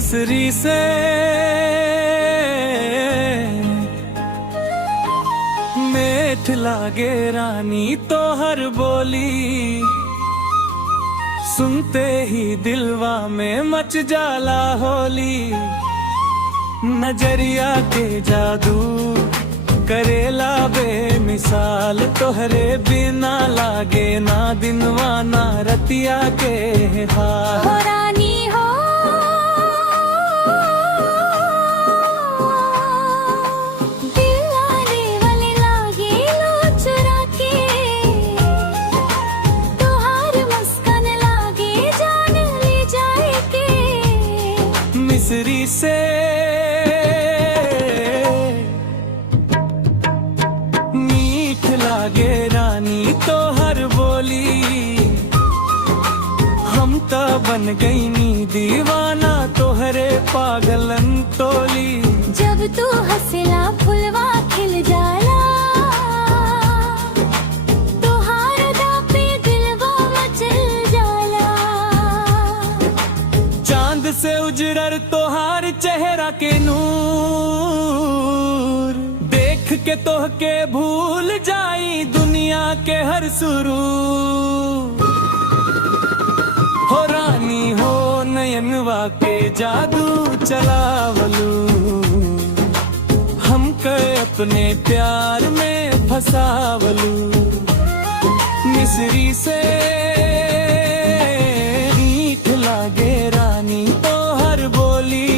मिस्री से मीठ लागे रानी तो हर बोली, सुनते ही दिलवा में मच जाला होली। नजरिया के जादू करेला बेमिसाल, तोहरे बिना लागे ना दिनवा ना रतिया के हाल। हो रानी हो दिल आने वाले लागे लो चुरा के, तोहार मुस्कान लागे जान ले जाए के। मिस्री से लागे रानी तो हर बोली, हम तो बन गई नी दीवाना तोहरे पागलन टोली। जब तू हंसला फुलवा खिल जाला, तोहार दा पे दिलवा मचल जाला। चांद से उजरर तोहार चेहरा के नूर, देख के तोह के भूल जाई दुनिया के हर सुरूर। हो रानी हो नयनवा के जादू चलावलू, हमके अपने प्यार में फसावलू। मिस्री से मीठ लागे रानी तो हर बोली,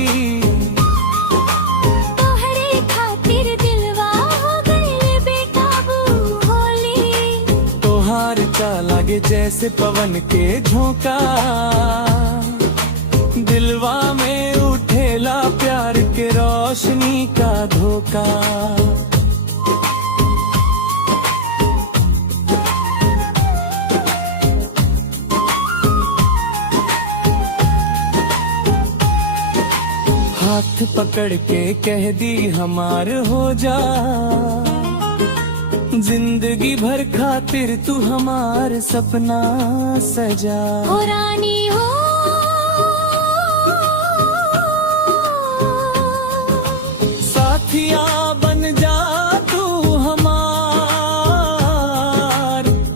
लागे जैसे पवन के झोंका, दिलवा में उठेला प्यार के रोशनी का धोखा। हाथ पकड़ के कह दी हमार हो जा, जिंदगी भर खातिर तू हमार सपना सजा। हो रानी हो साथिया बन जा तू हमार,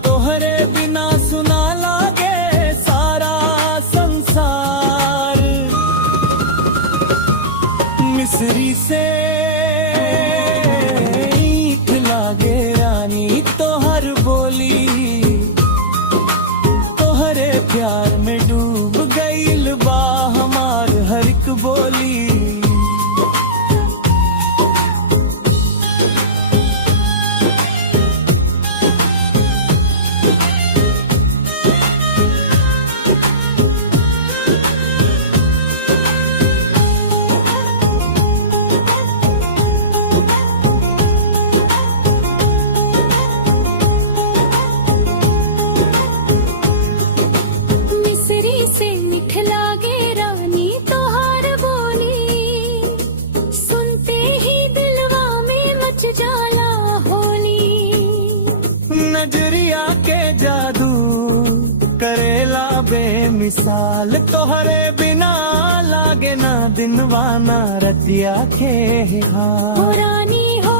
तोहरे बिना सुना लागे सारा संसार। मिस्री से लागे रानी तो हर बोली, तोहरे प्यार में डूब गईल बा हमार हर एक बोली। नजरिया के जादू करेला बेमिसाल, तोहरे बिना लागे ना दिनवा ना रतिया के हाल। हो रानी हो